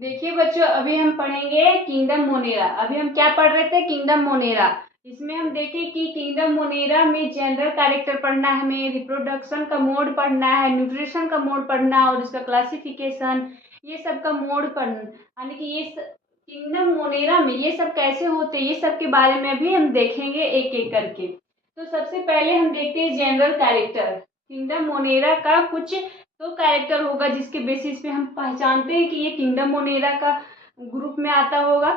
देखिए बच्चों, अभी हम पढ़ेंगे किंगडम मोनेरा। अभी हम क्या पढ़ रहे थे? Kingdom Monera. इसमें हम देखें कि किंगडम मोनेरा में जनरल कैरेक्टर पढ़ना है, हमें रिप्रोडक्शन का मोड पढ़ना है, न्यूट्रिशन का मोड पढ़ना है और इसका क्लासिफिकेशन, ये सब का मोड पढ़ना, यानी कि ये किंगडम मोनेरा में ये सब कैसे होते हैं, ये सब के बारे में भी हम देखेंगे एक एक करके। तो सबसे पहले हम देखते हैं जनरल कैरेक्टर। किंगडम मोनेरा का कुछ तो कैरेक्टर होगा जिसके बेसिस पे हम पहचानते हैं कि ये किंगडम मोनेरा का ग्रुप में आता होगा।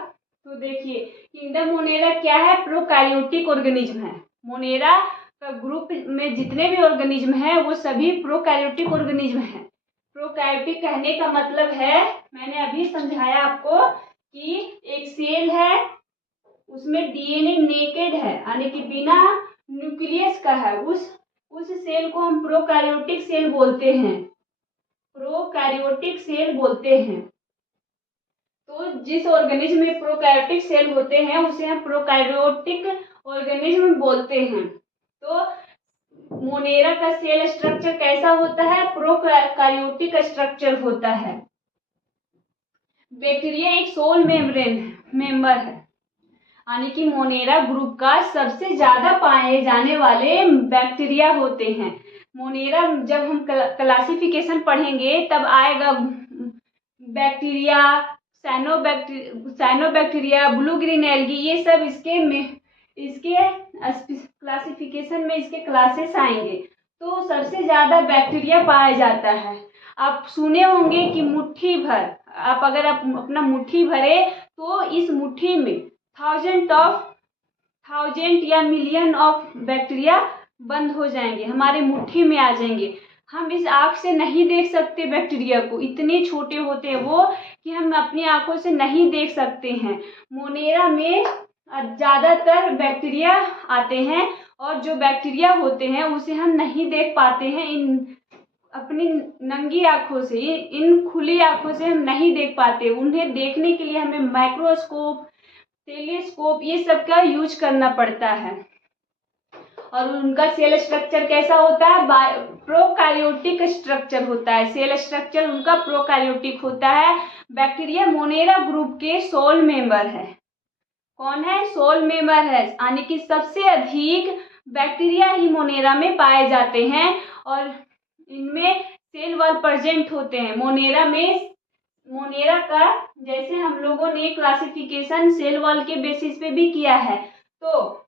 तो देखिए, किंगडम मोनेरा क्या है? प्रोकैरियोटिक ऑर्गेनिज्म है। मोनेरा का ग्रुप में जितने भी ऑर्गेनिज्म हैं वो सभी प्रोकैरियोटिक ऑर्गेनिज्म हैं। प्रोकैरियोटिक कहने का मतलब है, मैंने अभी समझाया आपको कि एक सेल है, उसमें डीएनए नेकेड है, यानी कि बिना न्यूक्लियस का है। उस सेल को हम प्रोकैरियोटिक सेल बोलते हैं। प्रोकैरियोटिक सेल बोलते हैं। तो जिस ऑर्गेनिज्म में प्रोकैरियोटिक सेल होते हैं उसे हम प्रोकैरियोटिक ऑर्गेनिज्म बोलते हैं। तो मोनेरा का सेल स्ट्रक्चर कैसा होता है? प्रोकैरियोटिक स्ट्रक्चर होता है। बैक्टीरिया एक सोल मेंबर है, यानी कि मोनेरा ग्रुप का सबसे ज्यादा पाए जाने वाले बैक्टीरिया होते हैं। मोनेरा जब हम क्लासिफिकेशन पढ़ेंगे तब आएगा bacteria, cyanobacteria, blue green algae, ये सब इसके क्लासिफिकेशन में इसके क्लासेस आएंगे। तो सबसे ज्यादा बैक्टीरिया पाया जाता है। आप सुने होंगे कि मुट्ठी भर, अगर आप अपना मुट्ठी भरे तो इस मुट्ठी में थाउजेंड या मिलियन ऑफ बैक्टीरिया बंद हो जाएंगे, हमारे मुट्ठी में आ जाएंगे। हम इस आँख से नहीं देख सकते बैक्टीरिया को, इतने छोटे होते हैं वो कि हम अपनी आंखों से नहीं देख सकते हैं। मोनेरा में ज़्यादातर बैक्टीरिया आते हैं और जो बैक्टीरिया होते हैं उसे हम नहीं देख पाते हैं इन अपनी नंगी आंखों से, इन खुली आंखों से हम नहीं देख पाते। उन्हें देखने के लिए हमें माइक्रोस्कोप, टेलीस्कोप, ये सब का यूज करना पड़ता है। और उनका सेल स्ट्रक्चर कैसा होता है? प्रोकैरियोटिक स्ट्रक्चर होता है। सेल स्ट्रक्चर उनका प्रोकैरियोटिक होता है। बैक्टीरिया मोनेरा ग्रुप के सोल मेंबर है। कौन है? सोल मेंबर है, यानी कि सबसे अधिक बैक्टीरिया ही मोनेरा में पाए जाते हैं और इनमें सेल वॉल प्रेजेंट होते हैं। मोनेरा का जैसे हम लोगों ने क्लासिफिकेशन सेल वॉल के बेसिस पे भी किया है, तो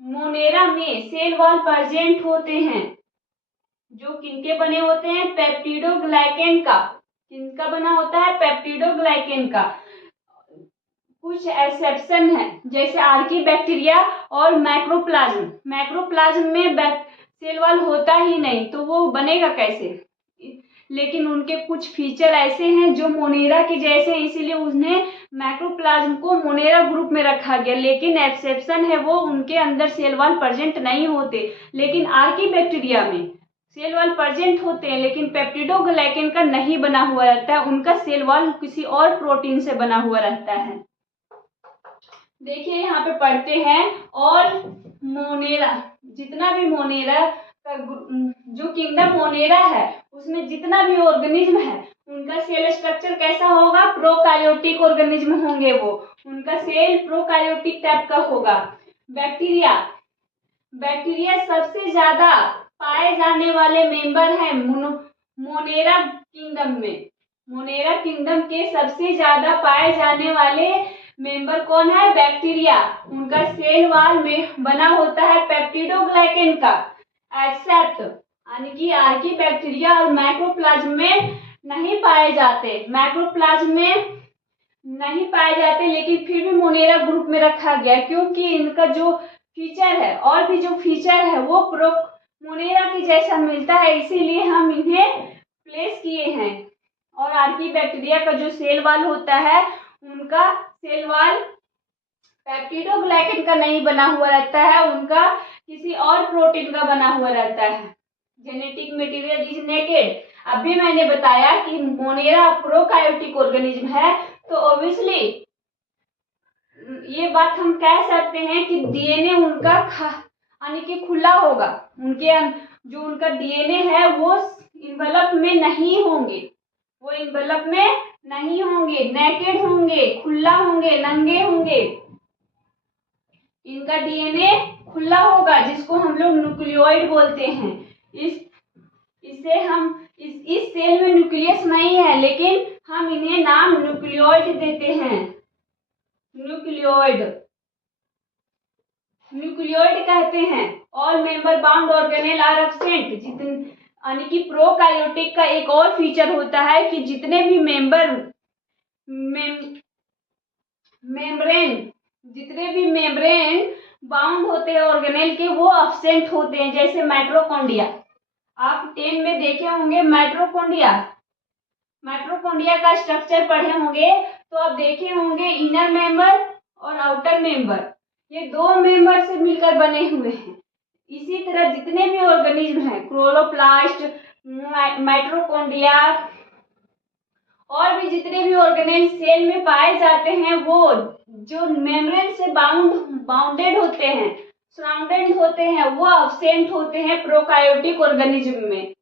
मोनेरा में सेल वॉल प्रेजेंट होते हैं जो किनके बने होते हैं? पेप्टिडोग्लाइकेन का। किनका बना होता है? पेप्टिडोग्लाइकेन का। कुछ एक्सेप्शन है, जैसे आर्कीबैक्टीरिया और मैक्रोप्लाज्म में सेल वॉल होता ही नहीं, तो वो बनेगा कैसे? लेकिन उनके कुछ फीचर ऐसे हैं जो मोनेरा के जैसे, इसीलिए उन्हें मैक्रोप्लाज्म को मोनेरा ग्रुप में रखा गया। लेकिन एक्सेप्शन है, वो उनके अंदर सेल वॉल प्रेजेंट नहीं होते। लेकिन आर्कीबैक्टीरिया में सेल वॉल प्रेजेंट होते हैं, लेकिन पेप्टिडोग्लाइकेन का नहीं बना हुआ रहता है, उनका सेल वॉल किसी और प्रोटीन से बना हुआ रहता है। देखिए यहाँ पे पढ़ते हैं। और मोनेरा, जितना भी मोनेरा का जो किंगडम मोनेरा है उसमें जितना भी ऑर्गेनिज्म है उनका सेल स्ट्रक्चर कैसा होगा? प्रोकैरियोटिक ऑर्गेनिज्म होंगे वो, उनका सेल प्रोकैरियोटिक टाइप का होगा। बैक्टीरिया सबसे ज्यादा पाए जाने वाले मेंबर हैं मोनेरा किंगडम में। मोनेरा किंगडम के सबसे ज्यादा पाए जाने वाले मेंबर कौन है? बैक्टीरिया। उनका सेल वॉल में बना होता है पेप्टिडोग्लाइकेन का। एक्सेप्ट, यानी कि आर्कीबैक्टीरिया और मैक्रोप्लाज्म में नहीं पाए जाते। मैक्रोप्लाज्म में नहीं पाए जाते, लेकिन फिर भी मोनेरा ग्रुप में रखा गया क्योंकि इनका जो फीचर है और भी जो फीचर है वो मोनेरा के जैसा मिलता है, इसीलिए हम इन्हें प्लेस किए हैं। और आर्कीबैक्टीरिया का जो सेल वॉल होता है उनका सेल वॉल पेप्टिडोग्लाइकेन का नहीं बना हुआ रहता है, उनका किसी और प्रोटीन का बना हुआ रहता है। Genetic material is naked. अभी मैंने बताया कि मोनेरा प्रोकैरियोटिक ऑर्गेनिज्म है, तो ऑब्वियसली ये बात हम कह सकते हैं कि डीएनए उनका यानी कि खुला होगा। उनके जो उनका डीएनए है वो इन्वेलप में नहीं होंगे, होंगे, नेकेड होंगे, खुला होंगे, नंगे होंगे। इनका डीएनए खुला होगा जिसको हम लोग न्यूक्लियोइड बोलते हैं। इसे हम इस सेल में न्यूक्लियस नहीं है, लेकिन हम इन्हें नाम न्यूक्लियोइड देते हैं। न्यूक्लियोइड कहते हैं। All member bound organelle are absent. यानी कि प्रोकार्योटिक का एक और फीचर होता है कि जितने भी मेम्ब्रेन बाउंड होते हैं ऑर्गेनेल के, वो एब्सेंट होते हैं। जैसे माइटोकॉन्ड्रिया, आप 10 में देखे होंगे माइटोकॉन्ड्रिया का स्ट्रक्चर पढ़े होंगे, तो आप देखे होंगे इनर मेंबर और आउटर मेंबर, ये दो मेंबर से मिलकर बने हुए हैं। इसी तरह जितने भी ऑर्गेनिज्म हैं, क्लोरोप्लास्ट, माइटोकॉन्ड्रिया और भी जितने भी ऑर्गेनेल सेल में पाए जाते हैं, वो जो मेम्ब्रेन से बाउंडेड होते हैं, सराउंडेड होते हैं, वो एब्सेंट होते हैं प्रोकार्योटिक ऑर्गेनिज्म में।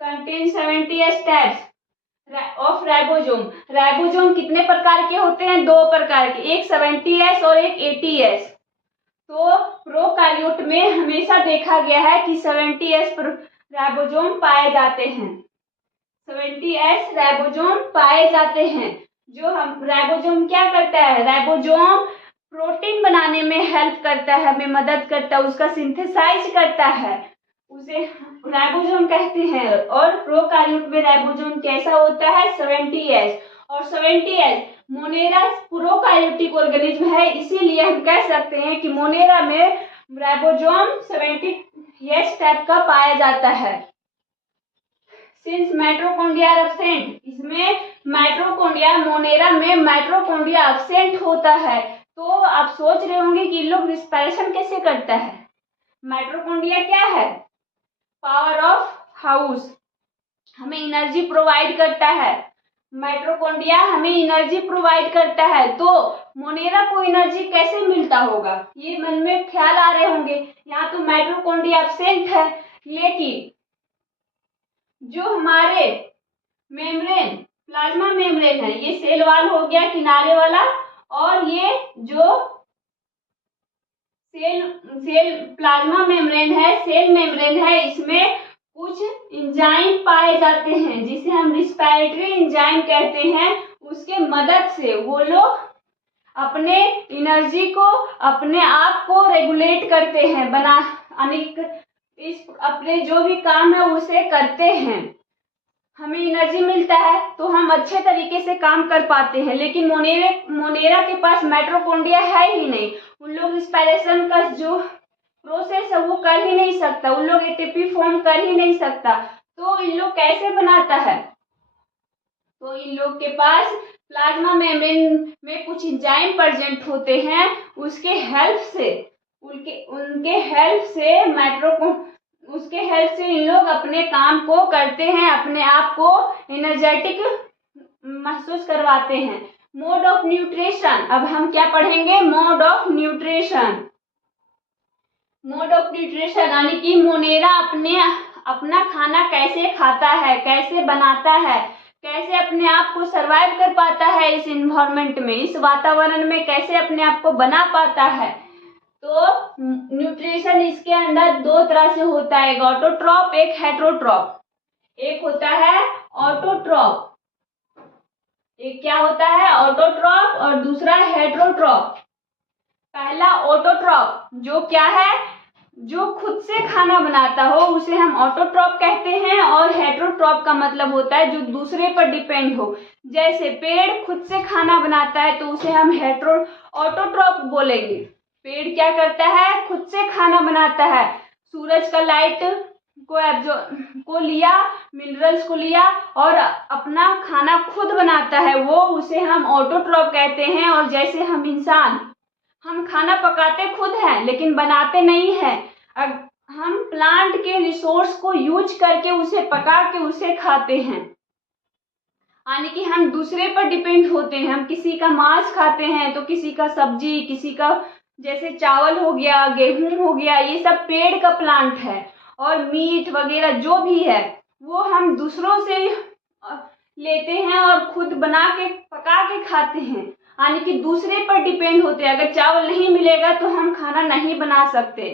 Contain 70s types of ribosome. Ribosome कितने प्रकार के होते हैं? 2 प्रकार के, एक 70s और एक 80s। तो प्रोकार्योट में हमेशा देखा गया है कि 70s राइबोसोम पाए जाते हैं। 70s राइबोसोम पाए जाते हैं। जो हम राइबोसोम क्या करता है? राइबोसोम प्रोटीन बनाने में हेल्प करता है, हमें मदद करता है, उसका सिंथेसाइज करता है, उसे राइबोसोम कहते हैं। और प्रोकार्योट में राइबोसोम कैसा होता है? 70s। और 70s मोनेरा प्रोकार्योटिक ऑर्गेनिज्म है, इसीलिए हम कह सकते हैं कि मोनेरा में राइबोसोम 70s टाइप का पाया जाता है। सिंस माइटोकॉन्ड्रिया एब्सेंट, इसमें माइटोकॉन्ड्रिया, मोनेरा में माइटोकॉन्ड्रिया एब्सेंट होता है। तो आप सोच रहे होंगे कि इन लोग रिस्पिरेशन कैसे करता है? माइटोकॉन्ड्रिया क्या है? पावर ऑफ हाउस, हमें एनर्जी प्रोवाइड करता है। माइटोकॉन्ड्रिया हमें एनर्जी प्रोवाइड करता है, तो मोनेरा को एनर्जी कैसे मिलता होगा? ये मन में ख्याल आ रहे होंगे। यहाँ तो माइटोकॉन्ड्रिया एब्सेंट है, लेकिन जो हमारे मेम्ब्रेन, प्लाज्मा मेम्ब्रेन है, ये सेल वाल हो गया किनारे वाला, और ये जो सेल प्लाज्मा मेम्ब्रेन है, सेल मेम्ब्रेन है, इसमें कुछ एंजाइम पाए जाते हैं जिसे हम रिस्पिरेटरी एंजाइम कहते हैं। उसके मदद से वो लोग अपने एनर्जी को, अपने आप को रेगुलेट करते हैं, अपने जो भी काम है उसे करते हैं। हमें एनर्जी मिलता है तो हम अच्छे तरीके से काम कर पाते हैं। लेकिन मोनेरा के पास माइटोकॉन्ड्रिया है ही नहीं, उन लोग रिस्पिरेशन का जो प्रोसेस है वो कर ही नहीं सकता, उन लोग एटीपी फॉर्म कर ही नहीं सकता। तो इन लोग कैसे बनाता है? तो इन लोग के पास प्लाज्मा मेम्ब्रेन में कुछ एंजाइम प्रेजेंट होते हैं, उसके हेल्प से इन लोग अपने काम को करते हैं, अपने आप को एनर्जेटिक महसूस करवाते हैं। मोड ऑफ न्यूट्रिशन, अब हम क्या पढ़ेंगे? Mode of nutrition. Mode of nutrition यानी कि मोनेरा अपना खाना कैसे खाता है, कैसे बनाता है, कैसे अपने आप को सरवाइव कर पाता है इस इन्वायरमेंट में, इस वातावरण में कैसे अपने आप को बना पाता है। तो न्यूट्रिशन इसके अंदर 2 तरह से होता है, एक ऑटोट्रॉप, एक हेटेरोट्रॉप। एक होता है ऑटोट्रॉप, एक क्या होता है? ऑटोट्रॉप, और दूसरा हेटेरोट्रॉप। पहला ऑटोट्रॉप जो क्या है? जो खुद से खाना बनाता हो उसे हम ऑटोट्रॉप कहते हैं। और हेटेरोट्रॉप का मतलब होता है जो दूसरे पर डिपेंड हो। जैसे पेड़ खुद से खाना बनाता है तो उसे हम ऑटोट्रॉप बोलेंगे। पेड़ क्या करता है? खुद से खाना बनाता है, सूरज का लाइट को लिया, मिनरल्स को लिया और अपना खाना खुद बनाता है, वो उसे हम ऑटोट्रॉप कहते हैं। और जैसे हम इंसान, हम खाना पकाते खुद हैं लेकिन बनाते नहीं हैं। हम प्लांट के रिसोर्स को यूज करके उसे पका के उसे खाते हैं, यानी कि हम दूसरे पर डिपेंड होते हैं। हम किसी का मांस खाते हैं तो किसी का सब्जी, किसी का जैसे चावल हो गया, गेहूं हो गया, ये सब पेड़ का प्लांट है। और मीट वगैरह जो भी है वो हम दूसरों से लेते हैं और खुद बना के पका के खाते हैं, यानी कि दूसरे पर डिपेंड होते हैं। अगर चावल नहीं मिलेगा तो हम खाना नहीं बना सकते,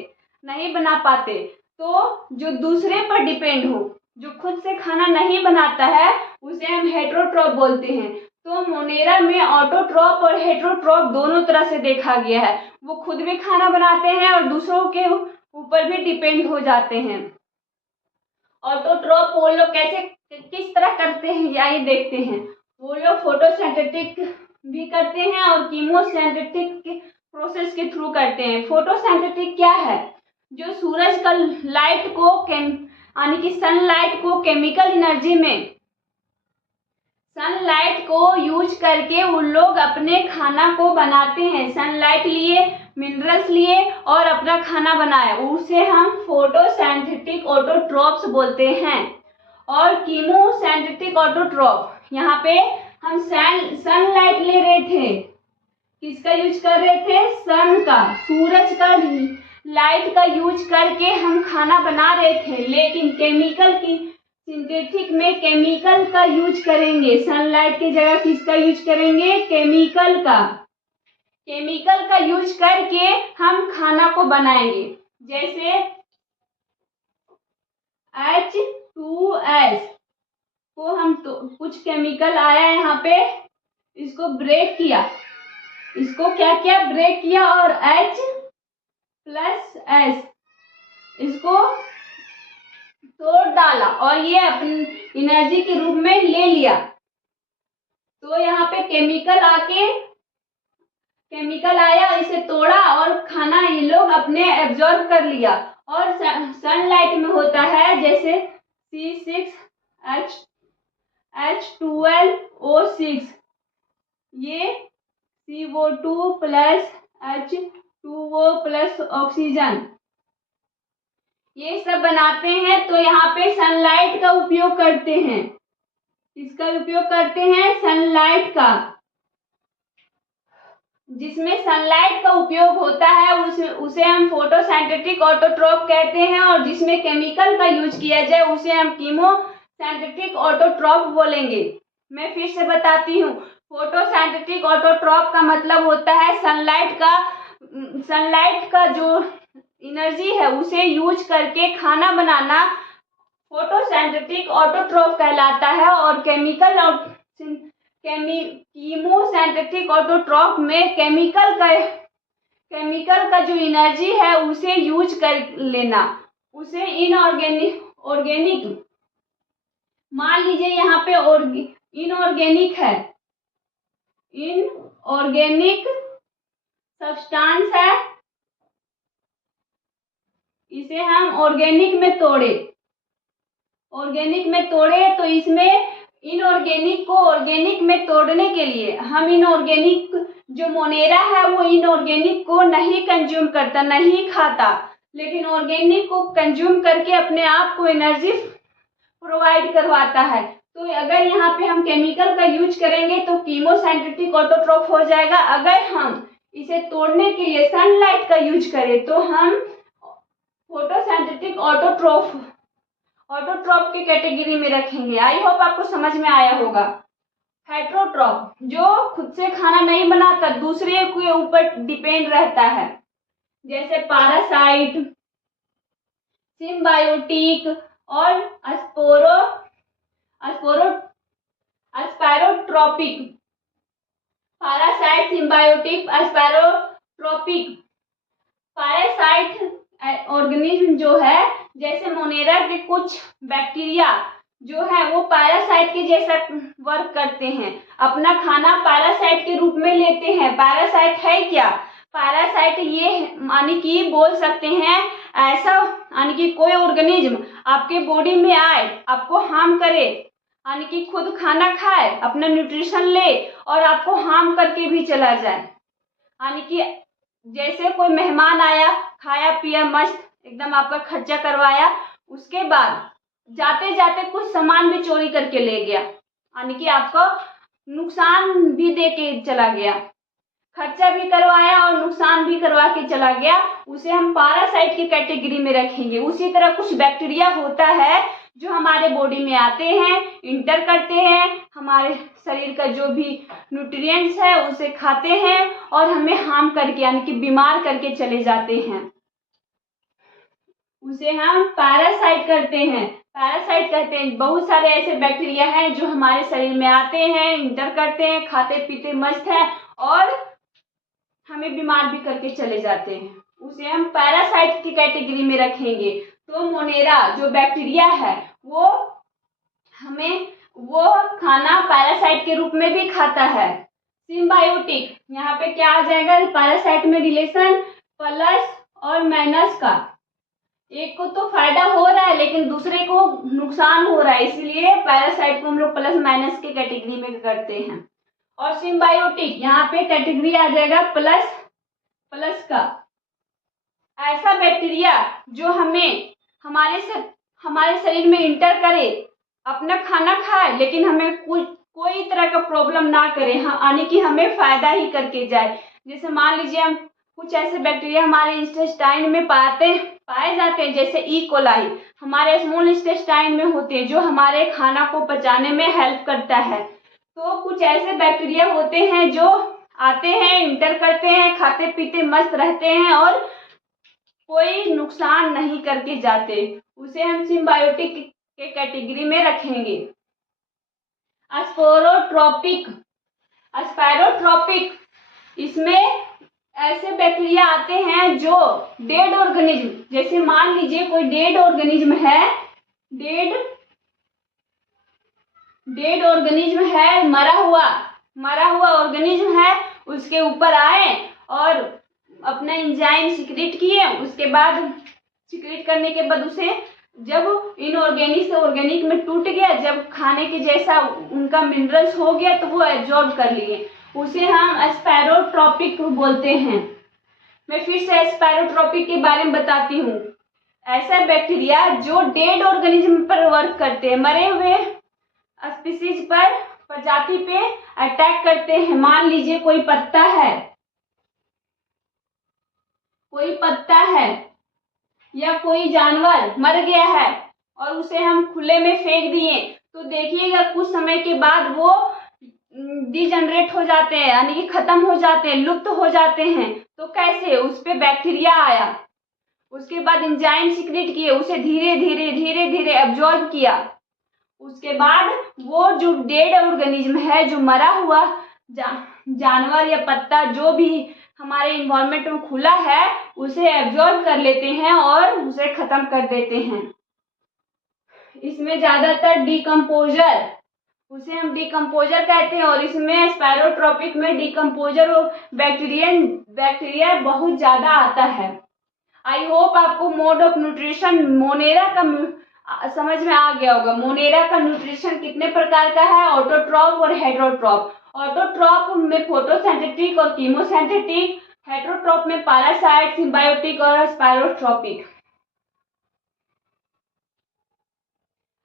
नहीं बना पाते। तो जो दूसरे पर डिपेंड हो, जो खुद से खाना नहीं बनाता है, उसे हम हेटेरोट्रॉप बोलते हैं। तो मोनेरा में ऑटोट्रॉप और हेटेरोट्रॉप दोनों तरह से देखा गया है। वो खुद भी खाना बनाते हैं और दूसरों के ऊपर भी डिपेंड हो जाते हैं। ऑटोट्रॉप वो लोग कैसे किस तरह करते हैं आइए देखते हैं। वो लोग फोटोसिंथेटिक भी करते हैं और कीमोसिंथेटिक प्रोसेस के थ्रू करते हैं। फोटोसिंथेटिक क्या है? जो सूरज का लाइट को यानी कि सनलाइट को केमिकल एनर्जी में सनलाइट को यूज करके उन लोग अपने खाना को बनाते हैं। सनलाइट लिए, मिनरल्स लिए और अपना खाना बनाए, उसे हम फोटोसिंथेटिक ऑटोट्रॉप्स बोलते हैं। और कीमोसिंथेटिक ऑटोट्रॉप, यहाँ पे हम सनलाइट ले रहे थे, किसका यूज कर रहे थे? सन का, सूरज का लाइट का यूज करके हम खाना बना रहे थे। लेकिन केमिकल की सिंथेटिक में केमिकल का यूज करेंगे, सनलाइट की जगह किसका यूज करेंगे? केमिकल का। केमिकल का यूज करके हम खाना को बनाएंगे। जैसे H2S को हम तो कुछ केमिकल आया यहाँ पे, इसको ब्रेक किया, इसको क्या किया? ब्रेक किया और H+S इसको तोड़ डाला और ये अपनी एनर्जी के रूप में ले लिया। तो यहाँ पे केमिकल आया, इसे तोड़ा और खाना ये लोग अपने एब्जॉर्ब कर लिया। और सनलाइट में होता है जैसे C6H12O6, ये CO2 plus H2O plus oxygen, ये सब बनाते हैं। तो यहाँ पे सनलाइट का उपयोग करते हैं। किसका उपयोग करते हैं? सनलाइट का। जिसमें सनलाइट का उपयोग होता है उसे हम फोटोसिंथेटिक ऑटोट्रॉप कहते हैं। और जिसमें केमिकल का यूज किया जाए उसे हम कीमोसिंथेटिक ऑटोट्रॉप बोलेंगे। मैं फिर से बताती हूँ, फोटोसिंथेटिक ऑटोट्रॉप का मतलब होता है सनलाइट का जो एनर्जी है उसे यूज करके खाना बनाना फोटोसिंथेटिक ऑटोट्रॉप कहलाता है। और कीमोसिंथेटिक ऑटोट्रॉप में केमिकल का जो एनर्जी है उसे यूज कर लेना, उसे इनऑर्गेनिक मान लीजिए यहाँ पे इनऑर्गेनिक है, इनऑर्गेनिक सब्सटेंस है, इसे हम ऑर्गेनिक में तोड़े तो इसमें इनऑर्गेनिक को ऑर्गेनिक में तोड़ने के लिए हम इनऑर्गेनिक जो मोनेरा है वो इनऑर्गेनिक को नहीं कंज्यूम करता, नहीं खाता, लेकिन ऑर्गेनिक को कंज्यूम करके अपने आप को एनर्जी प्रोवाइड करवाता है। तो अगर यहाँ पे हम केमिकल का यूज करेंगे तो कीमोसिंथेटिक ऑटोट्रॉप हो जाएगा। अगर हम इसे तोड़ने के लिए सनलाइट का यूज करें तो हम फोटोसिंथेटिक ऑटोट्रॉप के कैटेगरी में रखेंगे। आई होप आपको समझ में आया होगा। हेटेरोट्रॉप जो खुद से खाना नहीं बनाता, दूसरे के ऊपर डिपेंड रहता है, जैसे पैरासाइट, सिम्बायोटिक और saprotrophic. Parasite, symbiotic, saprotrophic. Parasite organism जो है, जैसे मोनेरा के कुछ बैक्टीरिया जो है वो पैरासाइट के जैसा वर्क करते हैं, अपना खाना पैरासाइट के रूप में लेते हैं। पैरासाइट है क्या? पैरासाइट ये यानी कि बोल सकते हैं ऐसा, यानी कि कोई ऑर्गेनिज्म आपके बॉडी में आए, आपको हार्म करे, यानी कि खुद खाना खाए, अपना न्यूट्रिशन ले और आपको हार्म करके भी चला जाए। यानी कि जैसे कोई मेहमान आया, खाया पिया मस्त एकदम आपका खर्चा करवाया, उसके बाद जाते जाते कुछ सामान भी चोरी करके ले गया, यानी कि आपको नुकसान भी दे के चला गया, खर्चा भी करवाया और नुकसान भी करवा के चला गया, उसे हम पैरासाइट की कैटेगरी में रखेंगे। उसी तरह कुछ बैक्टीरिया होता है जो हमारे बॉडी में आते हैं, इंटर करते हैं, हमारे शरीर का जो भी न्यूट्रिएंट्स है उसे खाते हैं और हमें हार्म करके यानी कि बीमार करके चले जाते हैं। उसे हम पैरासाइट करते हैं, पैरासाइट कहते हैं। बहुत सारे ऐसे बैक्टीरिया हैं जो हमारे शरीर में आते हैं, इंटर करते हैं, खाते पीते मस्त है और हमें बीमार भी करके चले जाते हैं। उसे हम पैरासाइट की कैटेगरी में रखेंगे। तो मोनेरा जो बैक्टीरिया है वो खाना पैरासाइट के रूप में भी खाता है। सिम्बायोटिक, यहाँ पे क्या आ जाएगा पैरासाइट में रिलेशन प्लस और माइनस का। एक को तो फायदा हो रहा है लेकिन दूसरे को नुकसान हो रहा है, इसलिए पैरासाइट को हम लोग प्लस माइनस के कैटेगरी में करते हैं। और सिम्बायोटिक यहाँ पे कैटेगरी आ जाएगा प्लस प्लस का। ऐसा बैक्टीरिया जो हमारे शरीर में इंटर करे, अपना खाना खाए लेकिन हमें कोई तरह का प्रॉब्लम ना करे, यानी कि हमें फायदा ही करके जाए। जैसे मान लीजिए हम कुछ ऐसे बैक्टीरिया हमारे इंटेस्टाइन में पाए जाते हैं, जैसे ई कोलाई हमारे स्मॉल इंटेस्टाइन में होते हैं जो हमारे खाना को पचाने में हेल्प करता है। तो कुछ ऐसे बैक्टीरिया होते हैं जो आते हैं, इंटर करते हैं, खाते पीते मस्त रहते हैं और कोई नुकसान नहीं करके जाते, उसे हम सिम्बायोटिक के कैटेगरी में रखेंगे। स्पायरोट्रॉपिक, इसमें ऐसे बैक्टीरिया आते हैं जो डेड ऑर्गेनिज्म, जैसे मान लीजिए कोई डेड ऑर्गेनिज्म है, मरा हुआ ऑर्गेनिज्म है, उसके ऊपर आए और अपना एंजाइम सीक्रेट किए, उसके बाद सीक्रेट करने के बाद उसे जब इनऑर्गेनिक से ऑर्गेनिक में टूट गया, जब खाने के जैसा उनका मिनरल्स हो गया तो वो एब्जॉर्ब कर लिए, उसे हम स्पायरोट्रॉपिक बोलते हैं। मैं फिर से स्पायरोट्रॉपिक के बारे में बताती हूँ। ऐसा बैक्टीरिया जो डेड ऑर्गेनिज्म पर वर्क करते हैं, मरे हुए स्पीसीज पर, प्रजाति पे अटैक करते हैं। मान लीजिए कोई पत्ता है या कोई जानवर मर गया है और उसे हम खुले में फेंक दिए, तो देखिएगा कुछ समय के बाद वो डिजनरेट हो जाते हैं, यानी कि खत्म हो जाते हैं, लुप्त हो जाते हैं। तो कैसे? उस पे बैक्टीरिया आया, उसके बाद एंजाइम सीक्रेट किए, उसे धीरे धीरे एब्जॉर्ब किया, उसके बाद वो जो डेड ऑर्गेनिज्म है, जो मरा हुआ जानवर या पत्ता जो भी हमारे इन्वायरमेंट में खुला है, उसे एब्जॉर्ब कर लेते हैं और उसे खत्म कर देते हैं। इसमें ज्यादातर डिकम्पोजर, उसे हम डिकम्पोजर कहते हैं, और इसमें स्पायरोट्रॉपिक में डिकम्पोजर बैक्टीरिया बहुत ज्यादा आता है। आई होप आपको मोड ऑफ न्यूट्रिशन मोनेरा का समझ में आ गया होगा। मोनेरा का न्यूट्रिशन कितने प्रकार का है? ऑटोट्रॉप और हेटेरोट्रॉप। ऑटोट्रॉप में फोटोसिंथेटिक और कीमोसिंथेटिक, हेटेरोट्रॉप में पैरासाइट, सिम्बायोटिक और स्पायरोट्रॉपिक।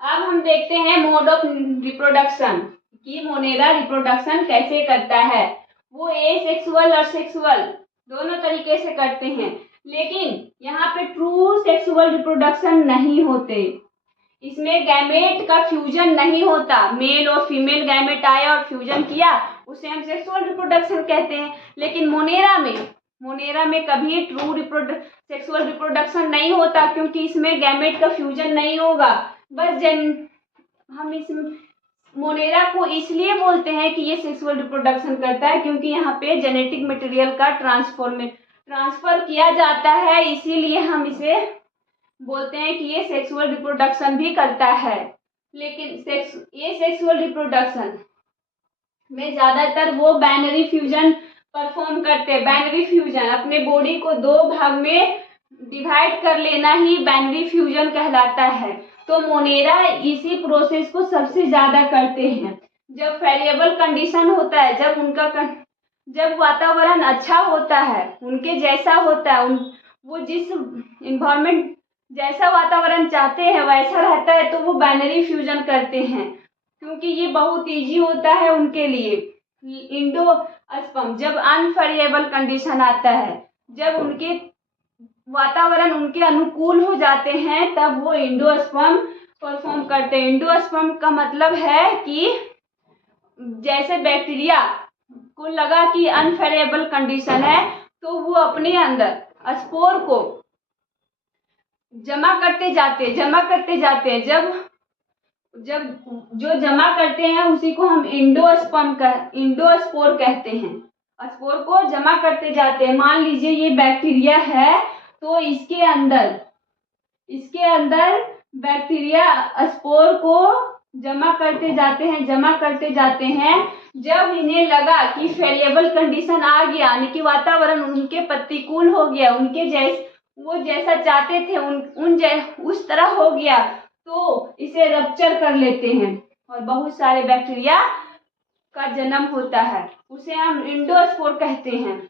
अब हम देखते हैं मोड ऑफ रिप्रोडक्शन कि मोनेरा रिप्रोडक्शन कैसे करता है। वो एसेक्सुअल और सेक्सुअल दोनों तरीके से करते हैं, लेकिन यहाँ पे ट्रू सेक्सुअल रिप्रोडक्शन नहीं होते। इसमें गैमेट का फ्यूजन नहीं होता, मेल और फीमेल गैमेट आया और फ्यूजन किया, उसे हम सेक्सुअल रिप्रोडक्शन कहते हैं। लेकिन मोनेरा में कभी ट्रू सेक्सुअल रिप्रोडक्शन नहीं होता, क्योंकि इसमें गैमेट का फ्यूजन नहीं होगा। बस हम इस मोनेरा को इसलिए बोलते हैं कि ये सेक्सुअल रिप्रोडक्शन करता है, क्योंकि यहाँ पे जेनेटिक मटेरियल का ट्रांसफर किया जाता है, इसीलिए हम इसे बोलते हैं कि ये सेक्सुअल रिप्रोडक्शन भी करता है। लेकिन ये सेक्सुअल रिप्रोडक्शन में ज्यादातर वो बाइनरी फ्यूजन परफॉर्म करते हैं। बाइनरी फ्यूजन, अपने बॉडी को दो भाग में डिवाइड कर लेना ही बाइनरी फ्यूजन कहलाता है। तो मोनेरा इसी प्रोसेस को सबसे ज्यादा करते हैं। जब वेरिएबल कंडीशन होता है, जब वातावरण अच्छा होता है, उनके जैसा होता है, वो जिस इन्वायरमेंट जैसा वातावरण चाहते हैं वैसा रहता है, तो वो बाइनरी फ्यूजन करते हैं, क्योंकि ये बहुत इजी होता है उनके लिए। इंडोस्पर्म, जब अनवेरिएबल कंडीशन आता है, जब उनके वातावरण उनके अनुकूल हो जाते हैं, तब वो इंडोस्पर्म परफॉर्म करते हैं। इंडोस्पर्म का मतलब है कि जैसे बैक्टीरिया को लगा कि अनफेवरेबल कंडीशन है तो वो अपने अंदर स्पोर को जमा करते जाते हैं। जब जो जमा करते हैं उसी को हम इंडोस्पोर कहते हैं। स्पोर को जमा करते जाते हैं। मान लीजिए ये बैक्टीरिया है तो इसके अंदर बैक्टीरिया स्पोर को जमा करते जाते हैं। जब इन्हें लगा कि फेरिएबल कंडीशन आ गया, यानी कि वातावरण उनके प्रतिकूल हो गया, वो जैसा चाहते थे उस तरह हो गया, तो इसे रप्चर कर लेते हैं और बहुत सारे बैक्टीरिया का जन्म होता है। उसे हम इंडोस्पोर कहते हैं।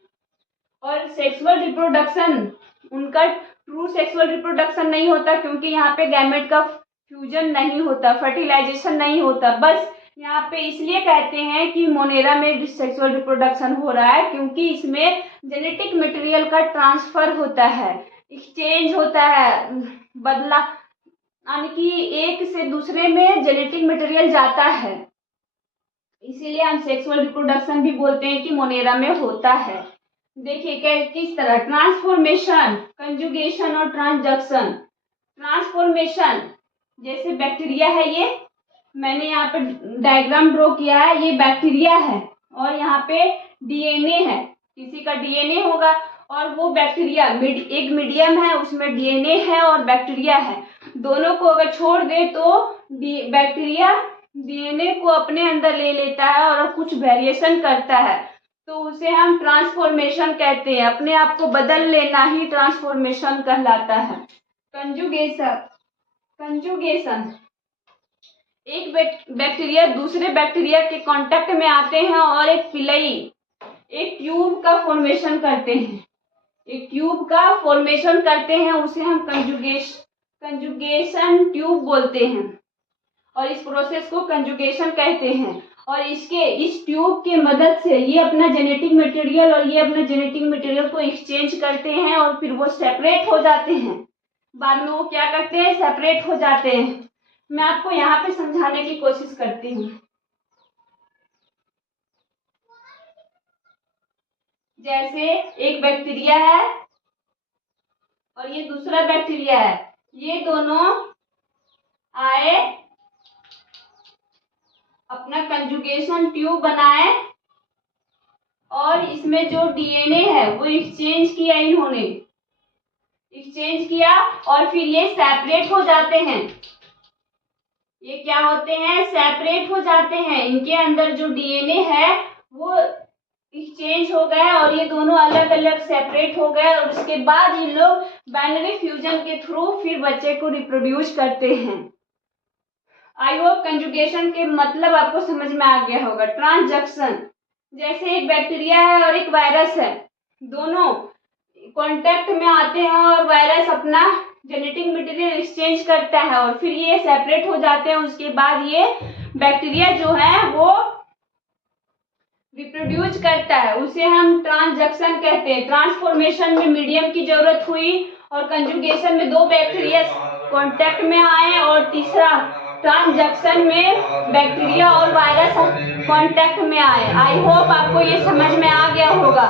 और सेक्सुअल रिप्रोडक्शन, उनका ट्रू सेक्सुअल रिप्रोडक्शन नहीं होता क्योंकि यहाँ पे गैमेट का फ्यूजन नहीं होता, फर्टिलाइजेशन नहीं होता। बस यहाँ पे इसलिए कहते हैं कि मोनेरा में सेक्सुअल रिप्रोडक्शन हो रहा है क्योंकि इसमें जेनेटिक मटेरियल का ट्रांसफर होता है, एक्सचेंज होता है, बदला, यानी कि एक से दूसरे में जेनेटिक मटेरियल जाता है। इसीलिए हम सेक्सुअल रिप्रोडक्शन भी बोलते हैं कि मोनेरा में होता है। देखिए किस तरह ट्रांसफॉर्मेशन, कंजुगेशन और ट्रांसडक्शन। ट्रांसफॉर्मेशन, जैसे बैक्टीरिया है, ये मैंने यहाँ पे डायग्राम ड्रॉ किया है, ये बैक्टीरिया है और यहाँ पे डीएनए है, किसी का डीएनए होगा और वो बैक्टीरिया एक मीडियम है, उसमें डीएनए है और बैक्टीरिया है। दोनों को अगर छोड़ दे तो बैक्टीरिया डीएनए को अपने अंदर ले लेता है और कुछ वेरिएशन करता है, तो उसे हम ट्रांसफॉर्मेशन कहते हैं। अपने आप को बदल लेना ही ट्रांसफॉर्मेशन कहलाता है। कंजुगेशन, एक बैक्टीरिया दूसरे बैक्टीरिया के कांटेक्ट में आते हैं और एक ट्यूब का फॉर्मेशन करते हैं, उसे हम कंजुगेशन ट्यूब बोलते हैं और इस प्रोसेस को कंजुगेशन कहते हैं। और इस ट्यूब के मदद से ये अपना जेनेटिक मटेरियल को एक्सचेंज करते हैं और फिर वो सेपरेट हो जाते हैं। बाद में वो क्या करते हैं, सेपरेट हो जाते हैं। मैं आपको यहाँ पे समझाने की कोशिश करती हूँ। जैसे एक बैक्टीरिया है और ये दूसरा बैक्टीरिया है, ये दोनों आए, अपना कंजुगेशन ट्यूब बनाए और इसमें जो डीएनए है वो एक्सचेंज किया और फिर ये सेपरेट हो जाते हैं। ये क्या होते हैं, सेपरेट हो जाते हैं। इनके अंदर जो डीएनए है वो एक्सचेंज हो गए और ये दोनों अलग अलग सेपरेट हो गए और उसके बाद ये लोग बाइनरी फ्यूजन के थ्रू फिर बच्चे को रिप्रोड्यूस करते हैं। आई होप कंजुगेशन के मतलब आपको समझ में आ गया होगा। ट्रांसडक्शन, जैसे एक बैक्टीरिया है और एक वायरस है, दोनों कांटेक्ट में आते हैं और वायरस अपना जेनेटिक मटेरियल एक्सचेंज करता है और फिर ये सेपरेट हो जाते हैं। उसके बाद ये बैक्टीरिया जो है वो रिप्रोड्यूस करता है, उसे हम ट्रांसडक्शन कहते हैं। ट्रांसफॉर्मेशन में मीडियम की जरूरत हुई और कंजुगेशन में दो बैक्टीरिया कांटेक्ट में आए और तीसरा ट्रांसडक्शन में बैक्टीरिया और वायरस कांटेक्ट में आए। आई होप आपको ये समझ में आ गया होगा।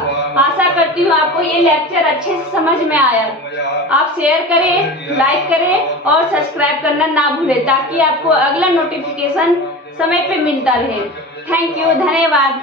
आशा करती हूँ आपको ये लेक्चर अच्छे से समझ में आया। आप शेयर करें, लाइक करें और सब्सक्राइब करना ना भूलें ताकि आपको अगला नोटिफिकेशन समय पे मिलता रहे। थैंक यू, धन्यवाद।